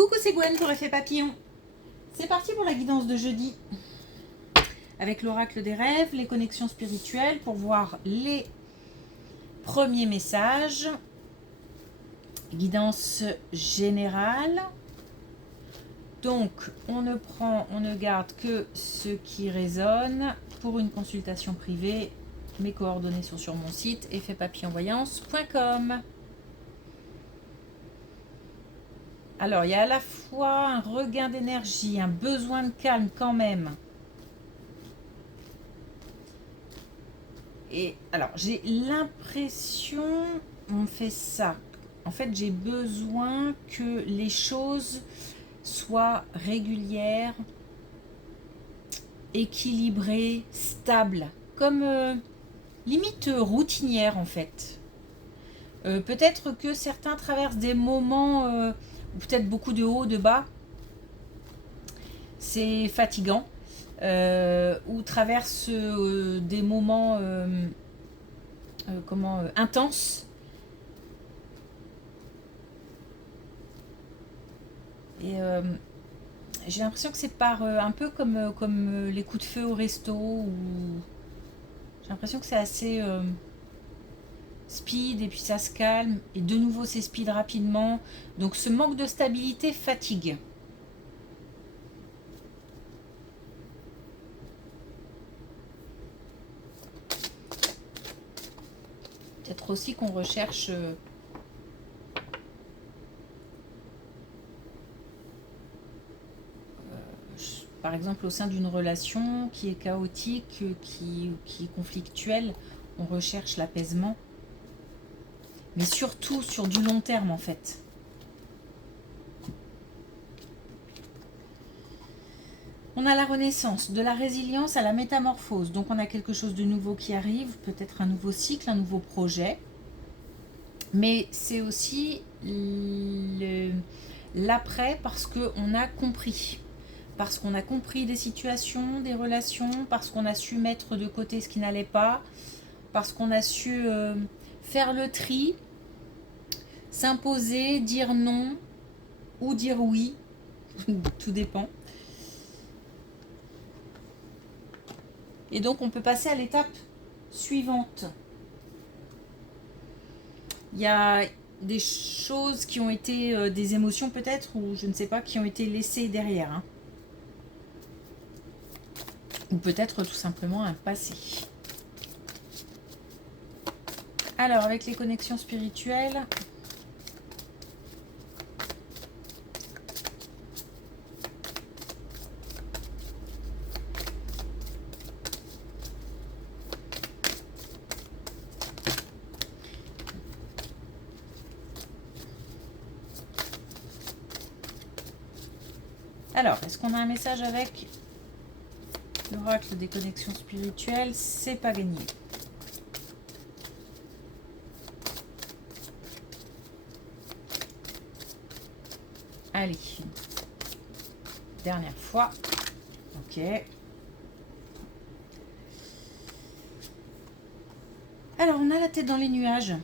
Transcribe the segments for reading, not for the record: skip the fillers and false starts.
Coucou, c'est Gwen pour Effet Papillon. C'est parti pour la guidance de jeudi. Avec l'oracle des rêves, les connexions spirituelles pour voir les premiers messages. Guidance générale. Donc, on ne garde que ce qui résonne. Pour une consultation privée, mes coordonnées sont sur mon site effetpapillonvoyance.com. Alors, il y a à la fois un regain d'énergie, un besoin de calme quand même. Et alors, j'ai l'impression, on fait ça. En fait, j'ai besoin que les choses soient régulières, équilibrées, stables, comme limite routinières en fait. Peut-être que certains traversent des moments, peut-être beaucoup de hauts, de bas. C'est fatigant. Ou traversent des moments intenses. Et j'ai l'impression que c'est par un peu comme les coups de feu au resto. J'ai l'impression que c'est assez speed et puis ça se calme. Et de nouveau c'est speed rapidement. Donc ce manque de stabilité fatigue. Peut-être aussi qu'on recherche par exemple au sein d'une relation qui est chaotique, qui est conflictuelle, on recherche l'apaisement. Mais surtout sur du long terme en fait. On a la renaissance, de la résilience à la métamorphose. Donc on a quelque chose de nouveau qui arrive, peut-être un nouveau cycle, un nouveau projet. Mais c'est aussi l'après parce qu'on a compris. Parce qu'on a compris des situations, des relations, parce qu'on a su mettre de côté ce qui n'allait pas, parce qu'on a su faire le tri, s'imposer, dire non ou dire oui, tout dépend. Et donc on peut passer à l'étape suivante. Il y a des choses qui ont été, des émotions peut-être, ou je ne sais pas, qui ont été laissées derrière. Hein. Ou peut-être tout simplement un passé. Alors, avec les connexions spirituelles, alors, est-ce qu'on a un message avec l'oracle des connexions spirituelles? C'est pas gagné. Allez, dernière fois. Ok. Alors, on a la tête dans les nuages.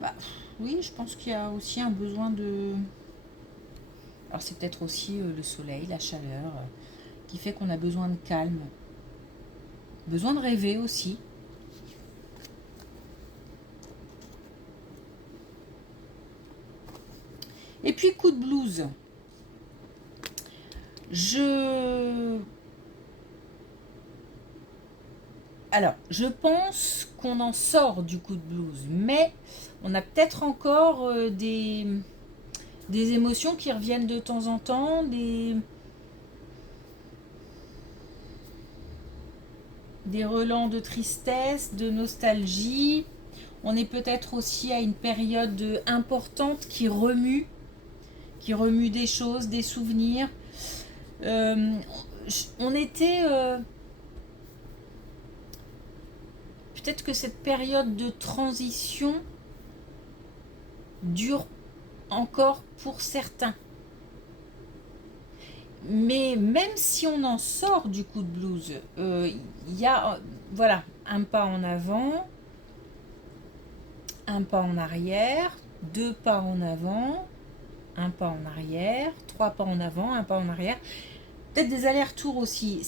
Bah, oui, je pense qu'il y a aussi un besoin de... Alors, c'est peut-être aussi le soleil, la chaleur, qui fait qu'on a besoin de calme. Besoin de rêver aussi. Et puis, coup de blues. Alors, je pense qu'on en sort du coup de blues, mais on a peut-être encore des émotions qui reviennent de temps en temps, des relents de tristesse, de nostalgie. On est peut-être aussi à une période importante qui remue des choses, des souvenirs. On était... peut-être que cette période de transition dure encore pour certains. Mais même si on en sort du coup de blues, il y a voilà, un pas en avant, un pas en arrière, deux pas en avant, un pas en arrière, 3 pas en avant, un pas en arrière. Peut-être des allers-retours aussi.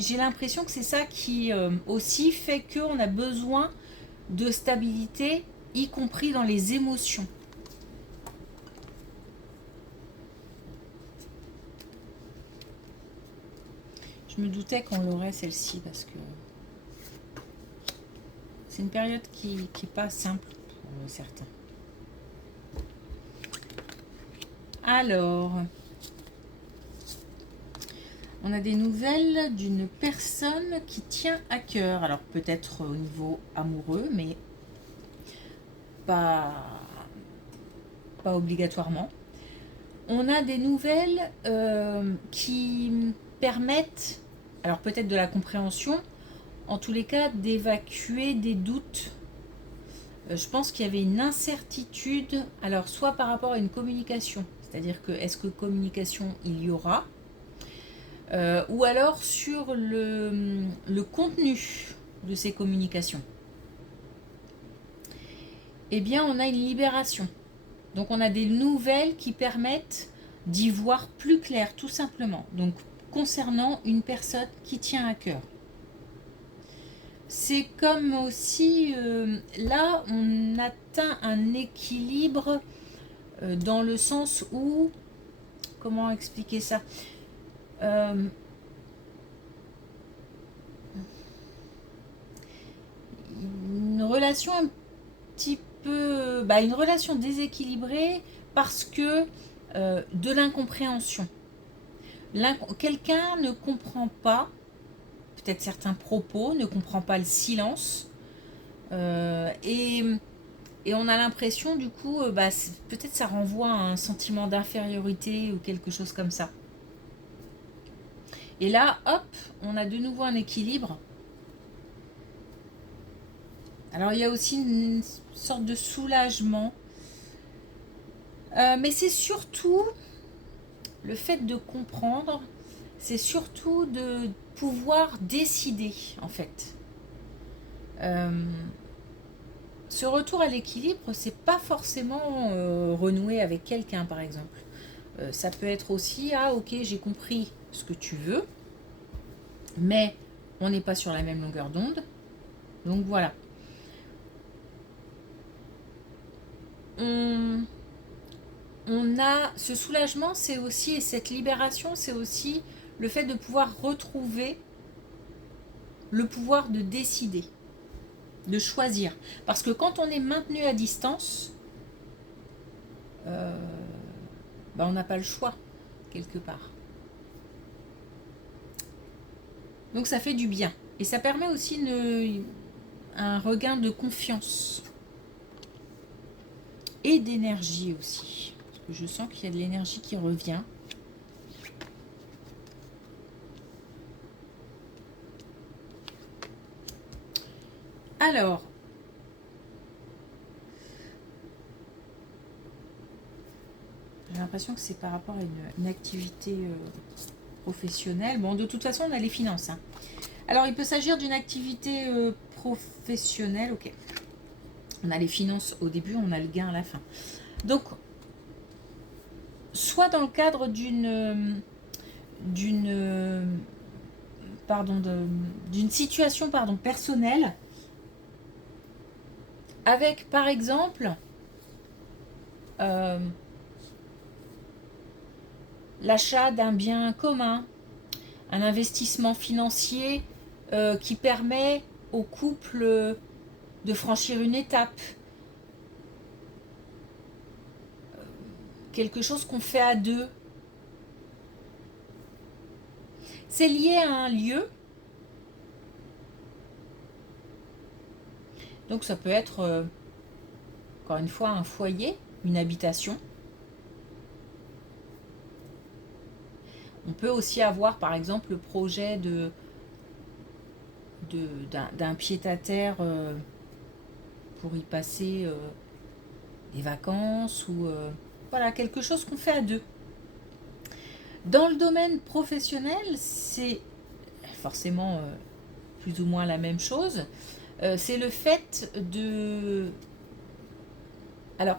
J'ai l'impression que c'est ça qui aussi fait qu'on a besoin de stabilité, y compris dans les émotions. Je me doutais qu'on l'aurait celle-ci parce que c'est une période qui n'est pas simple pour certains. Alors, on a des nouvelles d'une personne qui tient à cœur. Alors peut-être au niveau amoureux, mais pas obligatoirement. On a des nouvelles qui permettent, alors peut-être de la compréhension, en tous les cas d'évacuer des doutes. Je pense qu'il y avait une incertitude, alors soit par rapport à une communication, c'est-à-dire que est-ce que communication il y aura, ou alors sur le contenu de ces communications. Eh bien, on a une libération. Donc, on a des nouvelles qui permettent d'y voir plus clair, tout simplement. Donc, concernant une personne qui tient à cœur. C'est comme aussi, là, on atteint un équilibre dans le sens où, comment expliquer ça, une relation un petit peu, une relation déséquilibrée parce que de l'incompréhension. Quelqu'un ne comprend pas, peut-être certains propos, ne comprend pas le silence, et on a l'impression du coup, peut-être ça renvoie à un sentiment d'infériorité ou quelque chose comme ça. Et là, hop, on a de nouveau un équilibre. Alors il y a aussi une sorte de soulagement. Mais c'est surtout le fait de comprendre, c'est surtout de pouvoir décider en fait. Ce retour à l'équilibre, c'est pas forcément renouer avec quelqu'un par exemple. Ça peut être aussi, ah ok, j'ai compris ce que tu veux, mais on n'est pas sur la même longueur d'onde. Donc voilà. On a ce soulagement, c'est aussi, et cette libération, c'est aussi le fait de pouvoir retrouver le pouvoir de décider, de choisir. Parce que quand on est maintenu à distance, on n'a pas le choix, quelque part. Donc ça fait du bien. Et ça permet aussi un regain de confiance. Et d'énergie aussi. Parce que je sens qu'il y a de l'énergie qui revient. Alors, j'ai l'impression que c'est par rapport à une activité professionnelle. Bon, de toute façon, on a les finances. Hein. Alors, il peut s'agir d'une activité professionnelle. Ok. On a les finances au début, on a le gain à la fin. Donc, soit dans le cadre d'une situation personnelle, avec par exemple l'achat d'un bien commun, un investissement financier qui permet au couple de franchir une étape, quelque chose qu'on fait à deux. C'est lié à un lieu. Donc ça peut être, encore une fois, un foyer, une habitation. On peut aussi avoir, par exemple, le projet d'un pied-à-terre pour y passer des vacances ou voilà, quelque chose qu'on fait à deux. Dans le domaine professionnel, c'est forcément plus ou moins la même chose. C'est le fait de... Alors,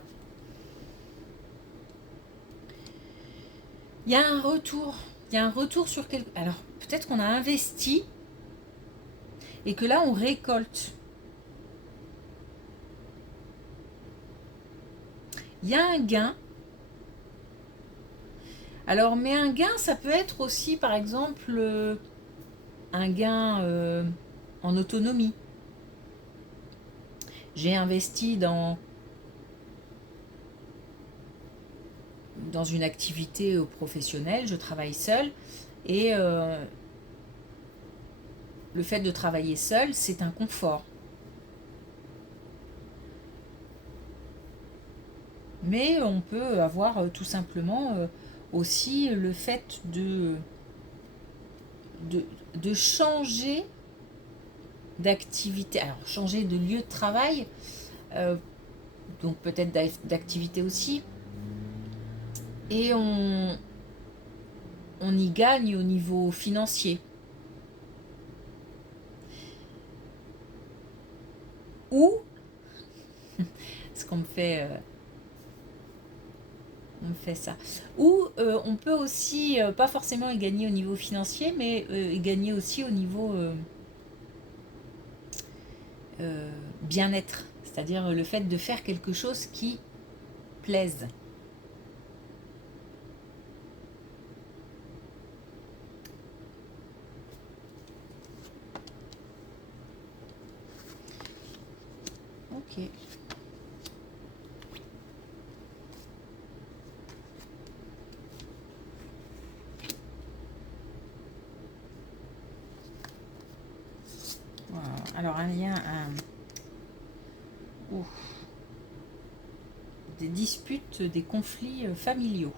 Il y a un retour. Il y a un retour sur quelque... Alors, peut-être qu'on a investi et que là, on récolte. Il y a un gain. Alors, mais un gain, ça peut être aussi, par exemple, un gain en autonomie. J'ai investi dans une activité professionnelle, je travaille seule, et le fait de travailler seul, c'est un confort. Mais on peut avoir tout simplement aussi le fait de changer d'activité, alors changer de lieu de travail, donc peut-être d'activité aussi, et on y gagne au niveau financier. Ou, ce qu'on me fait... on fait ça. Ou on peut aussi, pas forcément y gagner au niveau financier, mais y gagner aussi au niveau bien-être. C'est-à-dire le fait de faire quelque chose qui plaise. Ok. Voilà. Alors un lien, des disputes, des conflits familiaux.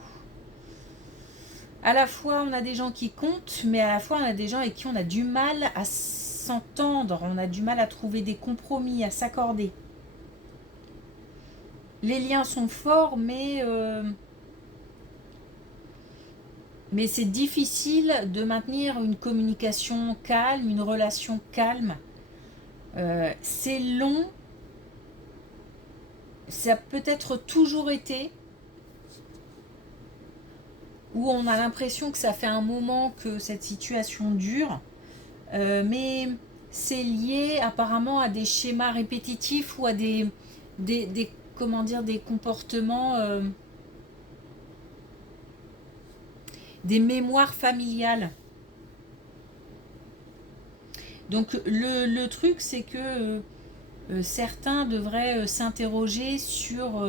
À la fois on a des gens qui comptent, mais à la fois on a des gens avec qui on a du mal à s'entendre, on a du mal à trouver des compromis, à s'accorder. Les liens sont forts, mais c'est difficile de maintenir une communication calme, une relation calme. C'est long. Ça a peut-être toujours été, où on a l'impression que ça fait un moment que cette situation dure, mais c'est lié apparemment à des schémas répétitifs ou à comment dire, des comportements, des mémoires familiales. Donc le truc, c'est que certains devraient s'interroger sur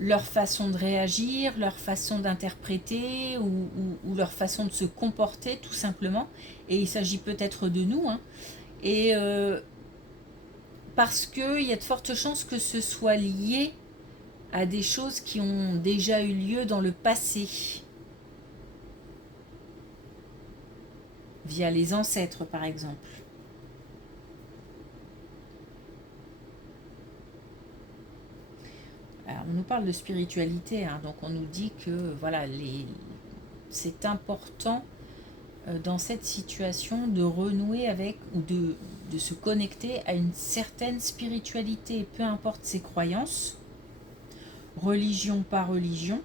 leur façon de réagir, leur façon d'interpréter ou leur façon de se comporter tout simplement. Et il s'agit peut-être de nous. Hein. Et parce qu'il y a de fortes chances que ce soit lié à des choses qui ont déjà eu lieu dans le passé. Via les ancêtres par exemple. Alors, on nous parle de spiritualité, hein, donc on nous dit que voilà, c'est important dans cette situation de renouer avec ou de se connecter à une certaine spiritualité, peu importe ses croyances, religion par religion.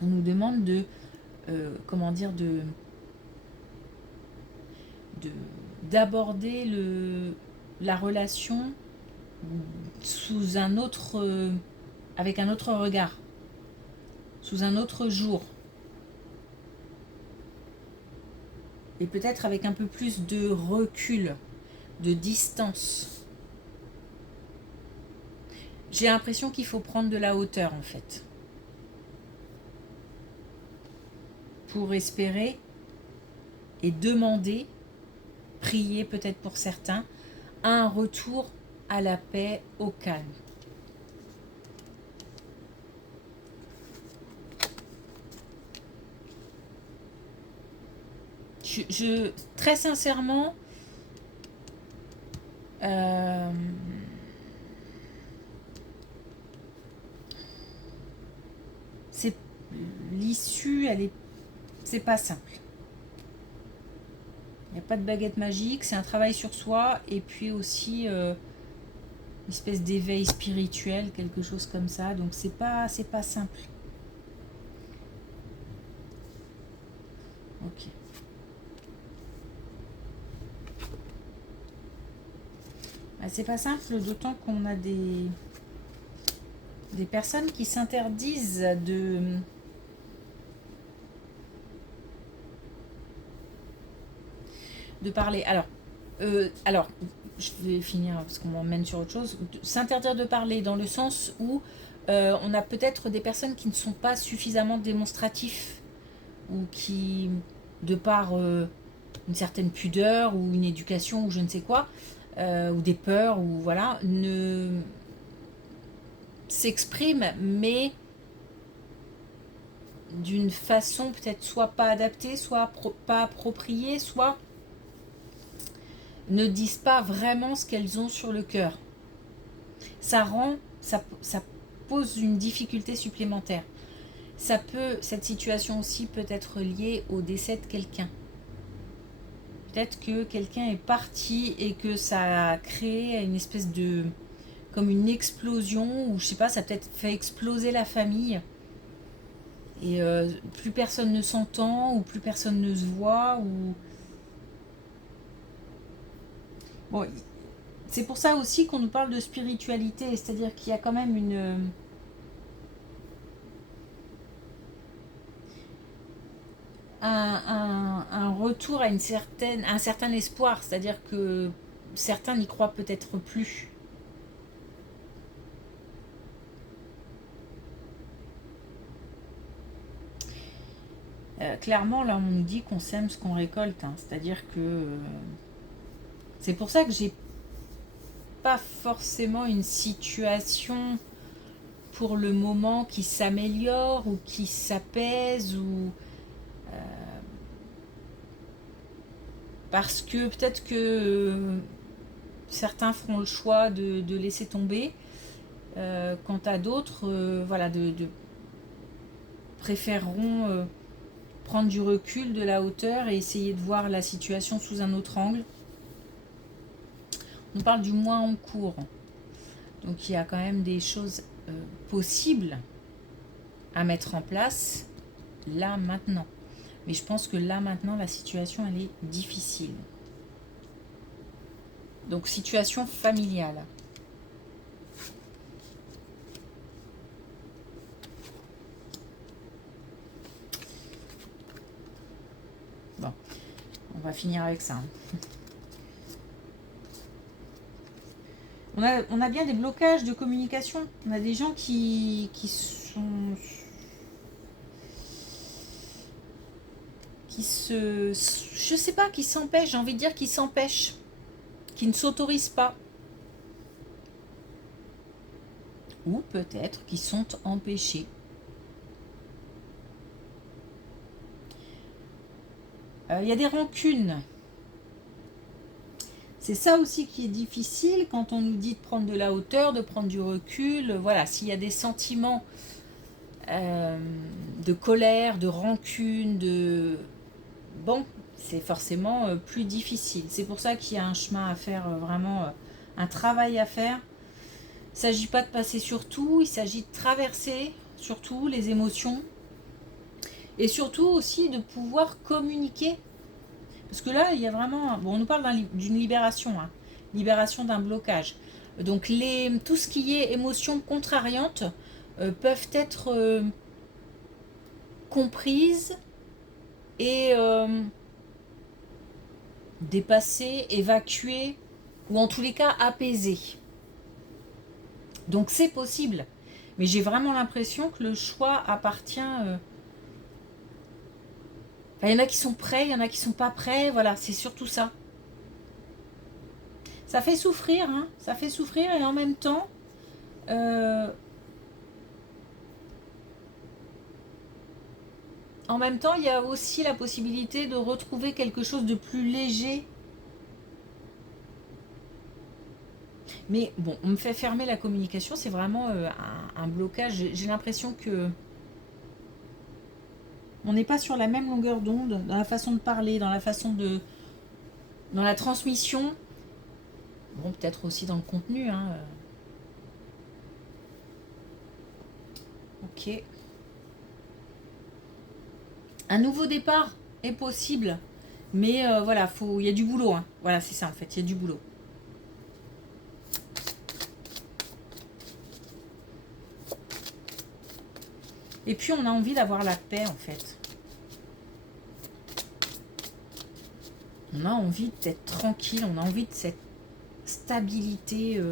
On nous demande de comment dire, d'aborder la relation sous un autre avec un autre regard, sous un autre jour, et peut-être avec un peu plus de recul, de distance. J'ai l'impression qu'il faut prendre de la hauteur en fait, pour espérer et demander, prier peut-être pour certains, un retour à la paix, au calme. Très sincèrement, c'est l'issue, c'est pas simple. Il n'y a pas de baguette magique, c'est un travail sur soi et puis aussi une espèce d'éveil spirituel, quelque chose comme ça. Donc c'est pas simple. Ok. C'est pas simple, d'autant qu'on a des personnes qui s'interdisent de parler. Alors, je vais finir parce qu'on m'emmène sur autre chose. S'interdire de parler dans le sens où on a peut-être des personnes qui ne sont pas suffisamment démonstratifs ou qui, de par une certaine pudeur ou une éducation ou je ne sais quoi, ou des peurs ou voilà, ne s'expriment, mais d'une façon peut-être soit pas adaptée, soit pas appropriée, soit ne disent pas vraiment ce qu'elles ont sur le cœur. Ça pose une difficulté supplémentaire. Cette situation aussi peut être liée au décès de quelqu'un. Peut-être que quelqu'un est parti et que ça a créé une espèce de, comme une explosion, ou je sais pas, ça a peut-être fait exploser la famille. Et plus personne ne s'entend, ou plus personne ne se voit, ou... Bon, c'est pour ça aussi qu'on nous parle de spiritualité, c'est-à-dire qu'il y a quand même un retour à un certain espoir, c'est-à-dire que certains n'y croient peut-être plus. Clairement, là, on nous dit qu'on sème ce qu'on récolte, hein, c'est-à-dire que c'est pour ça que j'ai pas forcément une situation pour le moment qui s'améliore ou qui s'apaise ou parce que peut-être que certains feront le choix de laisser tomber, quant à d'autres, voilà, de préféreront prendre du recul, de la hauteur et essayer de voir la situation sous un autre angle. On parle du mois en cours, donc il y a quand même des choses possibles à mettre en place là maintenant. Mais je pense que là maintenant la situation elle est difficile. Donc situation familiale. Bon, on va finir avec ça. On a bien des blocages de communication. On a des gens qui sont... Je sais pas, qui s'empêchent, j'ai envie de dire qui s'empêchent, qui ne s'autorisent pas. Ou peut-être qui sont empêchés. Il y a des rancunes. C'est ça aussi qui est difficile quand on nous dit de prendre de la hauteur, de prendre du recul. Voilà, s'il y a des sentiments de colère, de rancune, de... Bon, c'est forcément plus difficile. C'est pour ça qu'il y a un chemin à faire, vraiment un travail à faire. Il ne s'agit pas de passer sur tout, il s'agit de traverser surtout les émotions. Et surtout aussi de pouvoir communiquer. Parce que là, il y a vraiment... Bon, on nous parle d'une libération, hein, libération d'un blocage. Donc tout ce qui est émotions contrariantes peuvent être comprises et dépassées, évacuées, ou en tous les cas apaisées. Donc c'est possible. Mais j'ai vraiment l'impression que le choix appartient... il y en a qui sont prêts, il y en a qui sont pas prêts, voilà, c'est surtout ça. Ça fait souffrir, hein, ça fait souffrir et en même temps, il y a aussi la possibilité de retrouver quelque chose de plus léger. Mais bon, on me fait fermer la communication, c'est vraiment un blocage. J'ai l'impression que on n'est pas sur la même longueur d'onde dans la façon de parler, dans la façon de... dans la transmission. Bon, peut-être aussi dans le contenu, hein. Ok. Un nouveau départ est possible. Mais voilà, il y a du boulot. Hein. Voilà, c'est ça en fait, il y a du boulot. Et puis on a envie d'avoir la paix en fait. On a envie d'être tranquille, on a envie de cette stabilité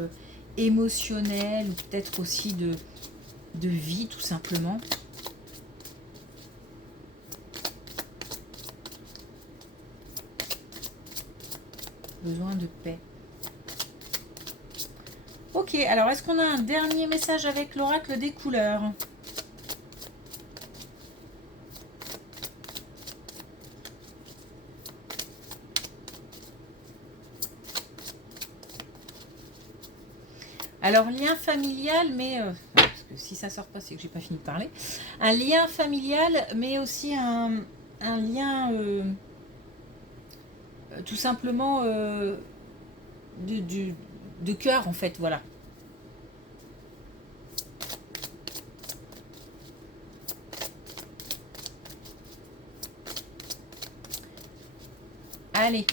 émotionnelle ou peut-être aussi de vie tout simplement. Besoin de paix. Ok, alors est-ce qu'on a un dernier message avec l'oracle des couleurs? Alors, lien familial, mais... parce que si ça sort pas, c'est que j'ai pas fini de parler. Un lien familial, mais aussi un lien... tout simplement... de cœur, en fait, voilà. Allez.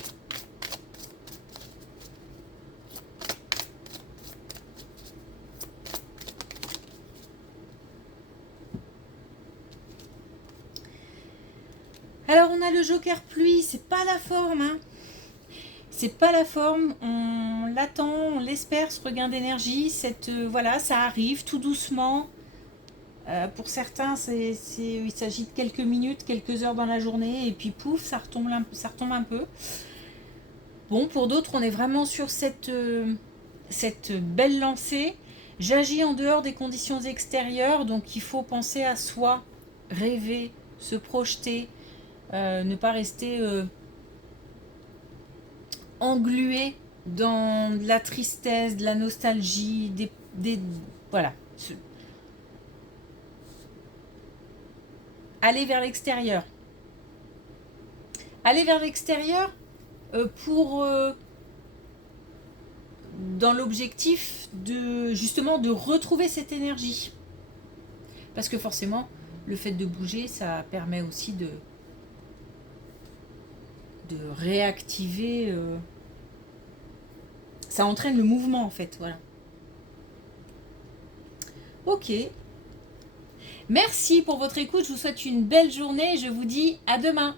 Alors on a le joker pluie, c'est pas la forme, hein. C'est pas la forme, on l'attend, on l'espère, ce regain d'énergie, voilà, ça arrive tout doucement. Pour certains, il s'agit de quelques minutes, quelques heures dans la journée, et puis pouf, ça retombe un peu. Bon, pour d'autres, on est vraiment sur cette belle lancée. J'agis en dehors des conditions extérieures, donc il faut penser à soi, rêver, se projeter, ne pas rester englué dans de la tristesse, de la nostalgie, voilà. Aller vers l'extérieur. Aller vers l'extérieur pour dans l'objectif de justement de retrouver cette énergie. Parce que forcément, le fait de bouger, ça permet aussi de réactiver. Ça entraîne le mouvement en fait, voilà. Ok. Merci pour votre écoute, je vous souhaite une belle journée et je vous dis à demain.